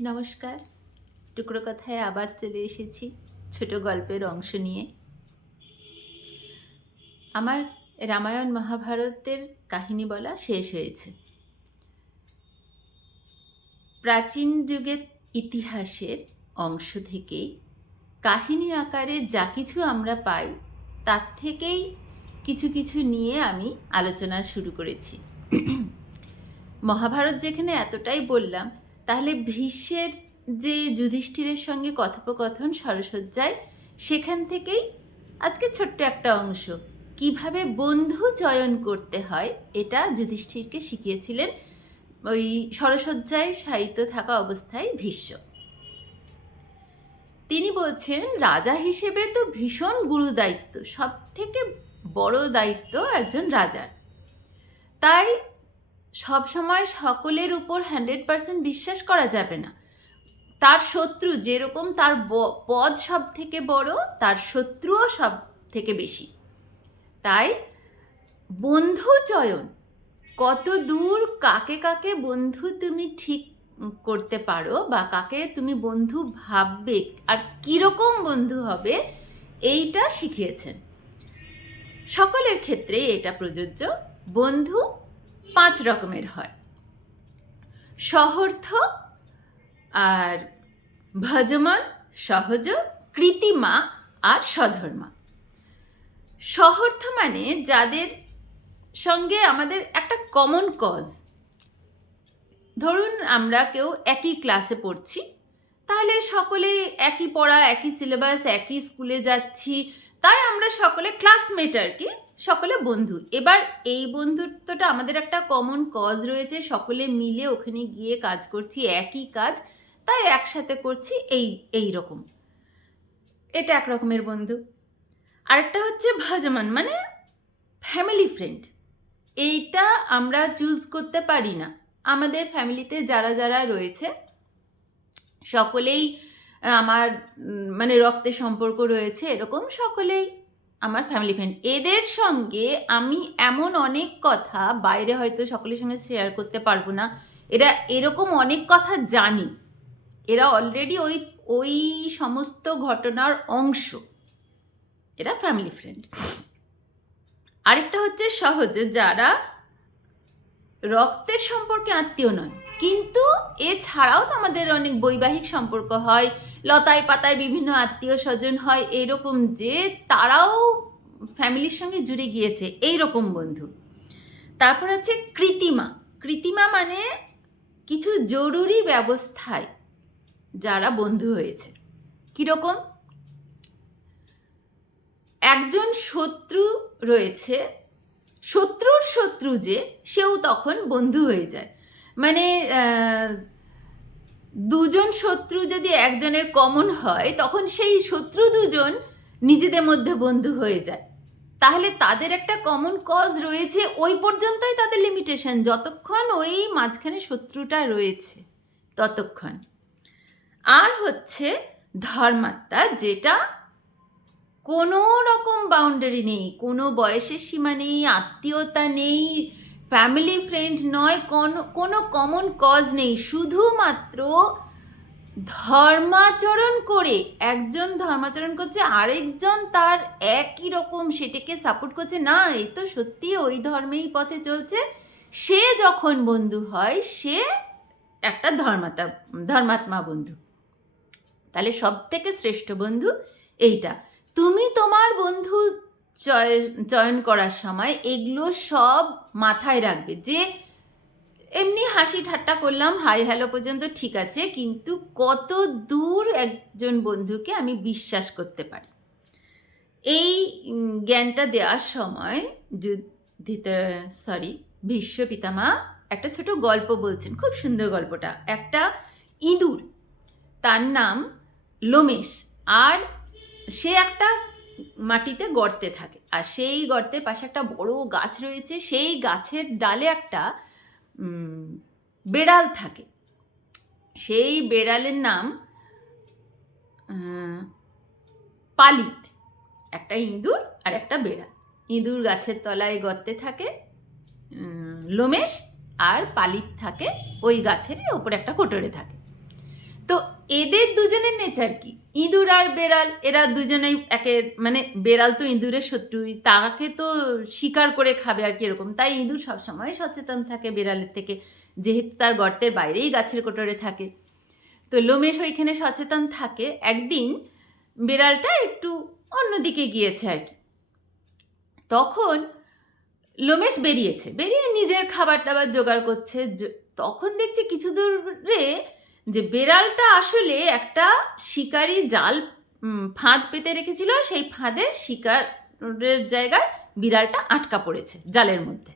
নমস্কার। টুকরো কথায় আবার চলে এসেছি ছোট গল্পের অংশ নিয়ে। আমার রামায়ণ মহাভারতের কাহিনী বলা শেষ হয়েছে। প্রাচীন যুগের ইতিহাসের অংশ থেকেই, কাহিনী আকারে যা কিছু আমরা পাই, তার থেকেই কিছু কিছু নিয়ে আমি আলোচনা শুরু করেছি। মহাভারত যেখানে এতটাই বললাম তাহলে ভীষ্মের যে যুধিষ্ঠিরের সঙ্গে কথোপকথন সরসজ্জায়, সেখান থেকেই আজকে ছোট্ট একটা অংশ। কীভাবে বন্ধু চয়ন করতে হয়, এটা যুধিষ্ঠিরকে শিখিয়েছিলেন ওই সরসজ্জায় সাহিত্য থাকা অবস্থায় ভীষ্ম। তিনি বলছেন, রাজা হিসেবে তো ভীষণ গুরু দায়িত্ব সব থেকে বড় দায়িত্ব একজন রাজার। তাই সবসময় সকলের উপর হান্ড্রেড পার্সেন্ট বিশ্বাস করা যাবে না। তার শত্রু যেরকম তার পদ সব থেকে বড়, তার শত্রুও সব থেকে বেশি। তাই বন্ধু চয়ন, কত দূর কাকে কাকে বন্ধু তুমি ঠিক করতে পারো বা কাকে তুমি বন্ধু ভাববে আর কীরকম বন্ধু হবে, এইটা শিখিয়েছেন। সকলের ক্ষেত্রে এটা প্রযোজ্য। বন্ধু পাঁচ রকমের হয়। সহর্থ আর ভজমান সহজ, কৃতিমা আর সধর্মা সহর্থ মানে যাদের সঙ্গে আমাদের একটা কমন কজ ধরুন আমরা কেউ একই ক্লাসে পড়ছি, তাহলে সকলে একই পড়া, একই সিলেবাস একই স্কুলে যাচ্ছি, তাই আমরা সকলে ক্লাসমেট আর কি সকলে বন্ধু। এবার এই বন্ধুত্বটা আমাদের একটা কমন কজ রয়েছে, সকলে মিলে ওখানে গিয়ে কাজ করছি, একই কাজ, তাই একসাথে করছি এই এই রকম। এটা এক রকমের বন্ধু। আরেকটা হচ্ছে ভজমান মানে ফ্যামিলি ফ্রেন্ড এইটা আমরা চুজ করতে পারি না। আমাদের ফ্যামিলিতে যারা যারা রয়েছে, সকলেই আমার মানে রক্তের সম্পর্ক রয়েছে, এরকম সকলেই আমার ফ্যামিলি ফ্রেন্ড এদের সঙ্গে আমি এমন অনেক কথা বাইরে হয়তো সকলের সঙ্গে শেয়ার করতে পারব না। এরা এরকম অনেক কথা জানি। এরা অলরেডি ওই ওই সমস্ত ঘটনার অংশ। এরা ফ্যামিলি ফ্রেন্ড আরেকটা হচ্ছে সহজে যারা রক্তের সম্পর্কে আত্মীয় নয়। কিন্তু এছাড়াও তো আমাদের অনেক বৈবাহিক সম্পর্ক হয়। লতায় পাতায় বিভিন্ন আত্মীয় স্বজন হয় এরকম যে তারাও ফ্যামিলির সঙ্গে জুড়ে গিয়েছে এই রকম বন্ধু। তারপর আছে কৃতিমা। কৃতিমা মানে কিছু জরুরি ব্যবস্থায় যারা বন্ধু হয়েছে। কীরকম? একজন শত্রু রয়েছে, শত্রুর শত্রু যে, সেও তখন বন্ধু হয়ে যায়। মানে দুজন শত্রু যদি একজনের কমন হয়, তখন সেই শত্রু দুজন নিজেদের মধ্যে বন্ধু হয়ে যায়। তাহলে তাদের একটা কমন কজ রয়েছে, ওই পর্যন্তই তাদের লিমিটেশন যতক্ষণ ওই মাঝখানে শত্রুটা রয়েছে, ততক্ষণ। আর হচ্ছে ধর্মাত্মা, যেটা কোনো রকম বাউন্ডারি নেই, কোনো বয়সের সীমা নেই, আত্মীয়তা নেই ফ্যামিলি ফ্রেন্ড নয়, কোনো কোনো কমন কজ নেই। শুধুমাত্র ধর্মাচরণ করে একজন ধর্মাচরণ করছে, আরেকজন তার একই রকম সেটাকে সাপোর্ট করছে। না এই তো সত্যি ওই ধর্মেই পথে চলছে। সে যখন বন্ধু হয়, সে একটা ধর্মাতা, ধর্মাত্মা বন্ধু। তাহলে সব থেকে শ্রেষ্ঠ বন্ধু এইটা। তুমি তোমার বন্ধু চয়ন করার সময় এগুলো সব মাথায় রাখবে যে এমনি হাসি ঠাট্টা করলাম, হাই হ্যালো পর্যন্ত ঠিক আছে, কিন্তু কত দূর একজন বন্ধুকে আমি বিশ্বাস করতে পারি। এই জ্ঞানটা দেওয়ার সময় সরি, ভীষ্ম পিতামা একটা ছোট গল্প বলছেন, খুব সুন্দর গল্পটা। একটা ইঁদুর, তার নাম লোমেশ, আর সে একটা মাটিতে গর্তে থাকে। আর সেই গর্তের পাশে একটা বড় গাছ রয়েছে। সেই গাছের ডালে একটা বেড়াল থাকে। সেই বেড়ালের নাম পালিত। একটা ইঁদুর আর একটা বেড়াল। ইঁদুর গাছের তলায় গর্তে থাকে লোমেশ আর পালিত থাকে। ওই গাছের ওপরে একটা কোটরে থাকে। তো এদের দুজনের নেচার কি? ইঁদুর আর বেড়াল, এরা দুজনেই একের মানে বেড়াল তো ইঁদুরের শত্রুই তাকে তো শিকার করে খাবে আর কি এরকম। তাই ইঁদুর সবসময় সচেতন থাকে বেড়ালের থেকে, যেহেতু তার গর্তের বাইরেই গাছের কোটরে থাকে। তো লোমেশ ওইখানে সচেতন থাকে। একদিন বেড়ালটা একটু অন্যদিকে গিয়েছে আর কি। তখন লোমেশ বেরিয়েছে, বেরিয়ে নিজের খাবার টাবার জোগাড় করছে। তখন দেখছি কিছু দূরে যে বেড়ালটা আসলে একটা শিকারি জাল ফাঁদ পেতে রেখেছিল সেই ফাঁদে শিকারের জায়গায় বিড়ালটা আটকা পড়েছে জালের মধ্যে।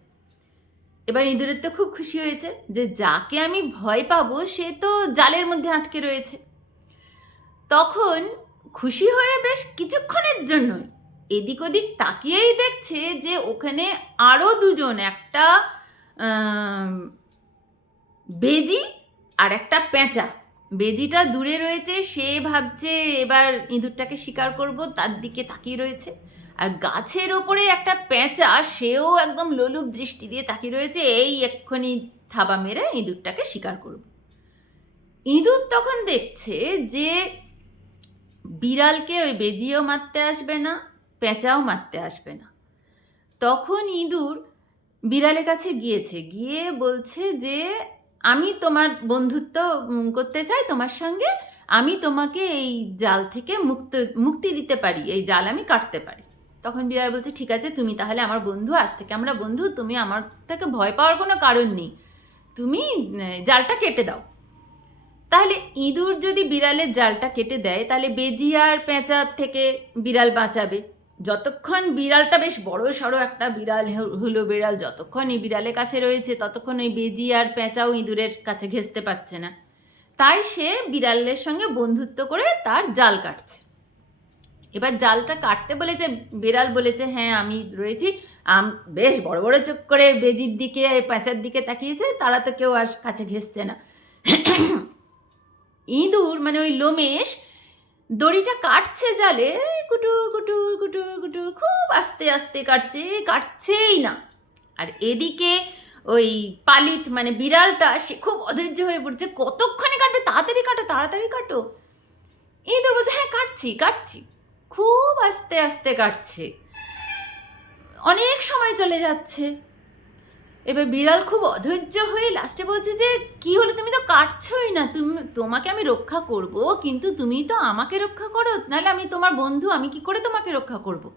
এবার ইঁদুরের তো খুব খুশি হয়েছে যে যাকে আমি ভয় পাবো সে তো জালের মধ্যে আটকে রয়েছে। তখন খুশি হয়ে বেশ কিছুক্ষণের জন্যই এদিক ওদিক তাকিয়েই দেখছে যে ওখানে আরও দুজন একটা বেজি আর একটা পেঁচা। বেজিটা দূরে রয়েছে, সে ভাবছে এবার ইঁদুরটাকে শিকার করব, তার দিকে তাকিয়ে রয়েছে। আর গাছের ওপরে একটা পেঁচা, সেও একদম লোলুপ দৃষ্টি দিয়ে তাকিয়ে রয়েছে, এই এক্ষুনি থাবা মেরে ইঁদুরটাকে শিকার করব। ইঁদুর তখন দেখছে যে বিড়ালকে ওই বেজিও মারতে আসবে না, পেঁচাও মারতে আসবে না। তখন ইঁদুর বিড়ালের কাছে গিয়েছে, গিয়ে বলছে যে আমি তোমার বন্ধুত্ব করতে চাই তোমার সঙ্গে, আমি তোমাকে এই জাল থেকে মুক্ত, মুক্তি দিতে পারি, এই জাল আমি কাটতে পারি। তখন বিড়াল বলছে, ঠিক আছে, তুমি তাহলে আমার বন্ধু, আজ থেকে আমরা বন্ধু, তুমি আমার থেকে ভয় পাওয়ার কোনো কারণ নেই। তুমি জালটা কেটে দাও। তাহলে ইঁদুর যদি বিড়ালের জালটা কেটে দেয়, তাহলে বেজিয়ার পেঁচার থেকে বিড়াল বাঁচাবে। যতক্ষণ বিড়ালটা বেশ বড় সড়ো একটা বিড়াল হলো বিড়াল যতক্ষণ এই বিড়ালের কাছে রয়েছে, ততক্ষণ ওই বেজি আর পেঁচাও ইঁদুরের কাছে ঘেঁষতে পারছে না। তাই সে বিড়ালের সঙ্গে বন্ধুত্ব করে তার জাল কাটছে। এবার জালটা কাটতে বলেছে, বিড়াল বলেছে হ্যাঁ আমি রয়েছি। আম, বেশ বড় বড় চোখ করে বেজির দিকে পেঁচার দিকে তাকিয়েছে, তারা তো কেউ আর কাছে ঘেঁষছে না। ইঁদুর মানে ওই লোমেশ, দড়িটা কাটছে জালে কুটুর কুটুর কুটুর কুটুর খুব আস্তে আস্তে কাটছে, কাটছেই না। আর এদিকে ওই পালিত মানে বিড়ালটা, সে খুব অধৈর্য হয়ে পড়ছে, কতক্ষণে কাটবে? তাড়াতাড়ি কাটো তাড়াতাড়ি কাটো। এই ইঁদুর বলছে হ্যাঁ কাটছি কাটছি। খুব আস্তে আস্তে কাটছে। অনেক সময় চলে যাচ্ছে। এবার বিড়াল খুব অধৈর্য হয়ে লাস্টে বলছে যে, কি হলো? তুমি তো কাটছই না। তুমি, তোমাকে আমি রক্ষা করব, কিন্তু তুমি তো আমাকে রক্ষা করো। নাহলে আমি তোমার বন্ধু, আমি কি করে তোমাকে রক্ষা করব?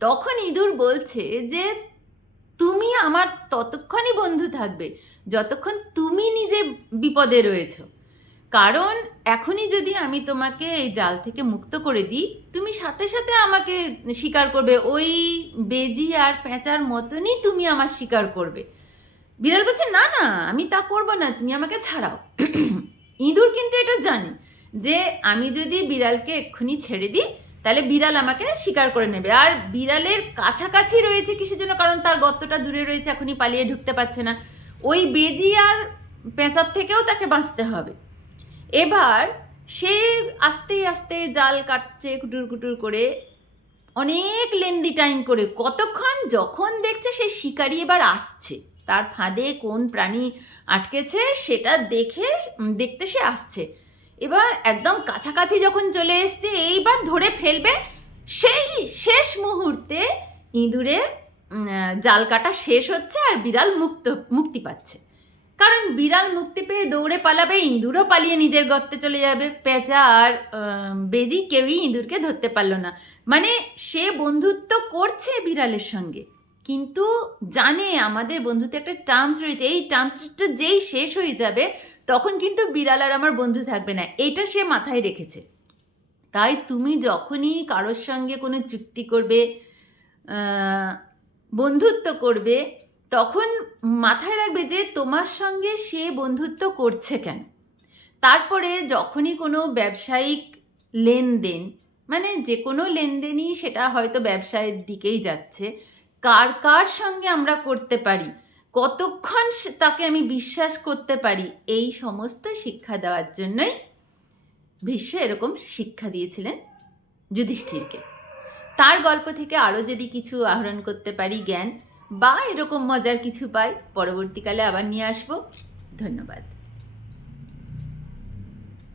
তখন ইঁদুর বলছে যে, তুমি আমার ততক্ষণই বন্ধু থাকবে। যতক্ষণ তুমি নিজে বিপদে রয়েছো। কারণ এখনই যদি আমি তোমাকে এই জাল থেকে মুক্ত করে দিই, তুমি সাথে সাথে আমাকে স্বীকার করবে। ওই বেজি আর পেঁচার মতনই তুমি আমার স্বীকার করবে। বিড়াল বলছে, না না, আমি তা করব না, তুমি আমাকে ছাড়াও। ইঁদুর কিন্তু এটা জানে যে আমি যদি বিড়ালকে এক্ষুনি ছেড়ে দিই, তাহলে বিড়াল আমাকে স্বীকার করে নেবে। আর বিড়ালের কাছাকাছি রয়েছে কিসের জন্য? কারণ তার গর্তটা দূরে রয়েছে, এখনই পালিয়ে ঢুকতে পারছে না। ওই বেজি আর পেঁচার থেকেও তাকে বাঁচতে হবে। এবার সে আস্তে আস্তে জাল কাটছে কুটুর কুটুর করে অনেক লেন্দি টাইম করে কতক্ষণ? যখন দেখছে সে শিকারি এবার আসছে। তার ফাঁদে কোন প্রাণী আটকেছে সেটা দেখে দেখতে সে আসছে। এবার একদম কাছাকাছি যখন চলে এসছে এইবার ধরে ফেলবে সেই শেষ মুহূর্তে আহ, জাল কাটা শেষ হচ্ছে আর বিড়াল মুক্ত মুক্তি পাচ্ছে। কারণ বিড়াল মুক্তি পেয়ে দৌড়ে পালাবে, ইঁদুরও পালিয়ে নিজের গর্তে চলে যাবে। পেঁচা আর বেজি কেউই ইঁদুরকে ধরতে পারল না। মানে সে বন্ধুত্ব করছে বিড়ালের সঙ্গে, কিন্তু জানে আমাদের বন্ধুতে একটা টার্মস রয়েছে। এই টার্মসটা যেই শেষ হয়ে যাবে, তখন কিন্তু বিড়াল আর আমার বন্ধু থাকবে না। এটা সে মাথায় রেখেছে। তাই তুমি যখনই কারোর সঙ্গে কোনো চুক্তি করবে বন্ধুত্ব করবে, তখন মাথায় রাখবে যে তোমার সঙ্গে সে বন্ধুত্ব করছে কেন? তারপরে যখনই কোনো ব্যবসায়িক লেনদেন মানে যে কোনো লেনদেনই সেটা হয়তো ব্যবসায়ের দিকেই যাচ্ছে, কার কার সঙ্গে আমরা করতে পারি, কতক্ষণ তাকে আমি বিশ্বাস করতে পারি, এই সমস্ত শিক্ষা দেওয়ার জন্যই ভীষ্ম এরকম শিক্ষা দিয়েছিলেন যুধিষ্ঠিরকে। তার গল্প থেকে আরও যদি কিছু আহরণ করতে পারি জ্ঞান বা এরকম মজার কিছু পাই পরবর্তীকালে আবার নিয়ে আসব। ধন্যবাদ।